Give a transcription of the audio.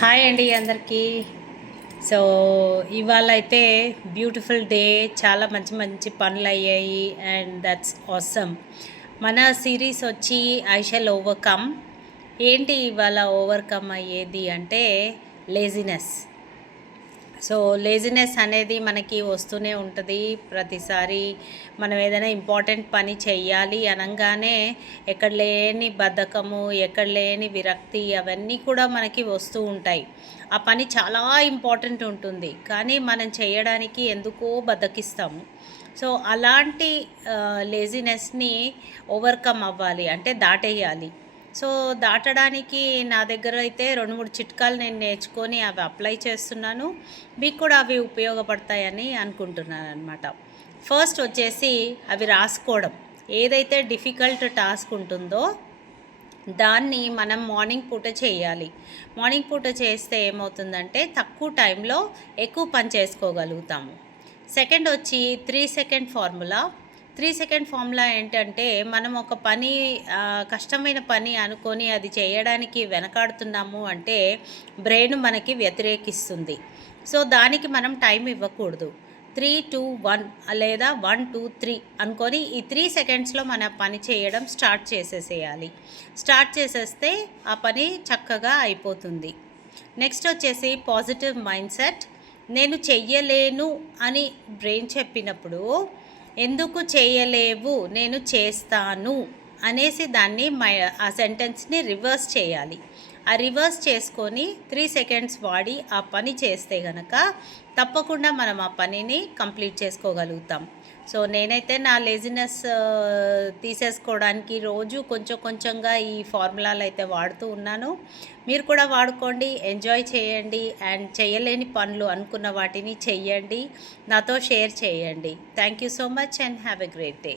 Hi అండి అందరికీ. So ఇవాళ అయితే బ్యూటిఫుల్ డే, చాలా మంచి మంచి పనులు అయ్యాయి అండ్ దట్స్ ఆసమ్. మన సిరీస్ వచ్చి ఐ షల్ ఓవర్కమ్. ఏంటి ఇవాళ ఓవర్కమ్ అయ్యేది అంటే లేజినెస్. సో లేజినెస్ అనేది మనకి వస్తూనే ఉంటుంది ప్రతిసారి. మనం ఏదైనా ఇంపార్టెంట్ పని చెయ్యాలి అనగానే ఎక్కడ లేని బద్ధకము, ఎక్కడ లేని విరక్తి అవన్నీ కూడా మనకి వస్తూ ఉంటాయి. ఆ పని చాలా ఇంపార్టెంట్ ఉంటుంది కానీ మనం చేయడానికి ఎందుకో బద్ధకిస్తాము. సో అలాంటి లేజినెస్ని ఓవర్కమ్ అవ్వాలి అంటే దాటేయాలి. సో దాటడానికి నా దగ్గర అయితే 2-3 చిట్కాలు నేను నేర్చుకొని అవి అప్లై చేస్తున్నాను. మీకు కూడా అవి ఉపయోగపడతాయని అనుకుంటున్నాను అనమాట. ఫస్ట్ వచ్చేసి అవి రాసుకోవడం. ఏదైతే డిఫికల్ట్ టాస్క్ ఉంటుందో దాన్ని మనం మార్నింగ్ పూట చేయాలి. మార్నింగ్ పూట చేస్తే ఏమవుతుందంటే తక్కువ టైంలో ఎక్కువ పని చేసుకోగలుగుతాము. సెకండ్ వచ్చి 3 సెకండ్ ఫార్ములా. 3 సెకండ్ ఫార్ములా ఏంటంటే మనం ఒక పని కష్టమైన పని అనుకొని అది చేయడానికి వెనకాడుతున్నాము అంటే బ్రెయిన్ మనకి వ్యతిరేకిస్తుంది. సో దానికి మనం టైం ఇవ్వకూడదు. 3, 2, 1 లేదా 1, 2, 3 అనుకొని ఈ 3 సెకండ్స్లో మన పని చేయడం స్టార్ట్ చేసేసేయాలి. స్టార్ట్ చేసేస్తే ఆ పని చక్కగా అయిపోతుంది. నెక్స్ట్ వచ్చేసి పాజిటివ్ మైండ్ సెట్. నేను చెయ్యలేను అని బ్రెయిన్ చెప్పినప్పుడు ఎందుకు చేయలేవు, నేను చేస్తాను అనేసి దాన్ని ఆ సెంటెన్స్ని రివర్స్ చేయాలి. ఆ రివర్స్ చేసుకొని 3 సెకండ్స్ వాడి ఆ పని చేస్తే కనుక తప్పకుండా మనం ఆ పనిని కంప్లీట్ చేసుకోగలుగుతాం. సో నేనైతే నా లేజినెస్ తీసేసుకోవడానికి రోజు కొంచెం కొంచెంగా ఈ ఫార్ములాలు అయితే వాడుతూ ఉన్నాను. మీరు కూడా వాడుకోండి, ఎంజాయ్ చేయండి అండ్ చేయలేని పనులు అనుకున్న వాటిని చెయ్యండి, నాతో షేర్ చేయండి. Thank you so much and have a great day.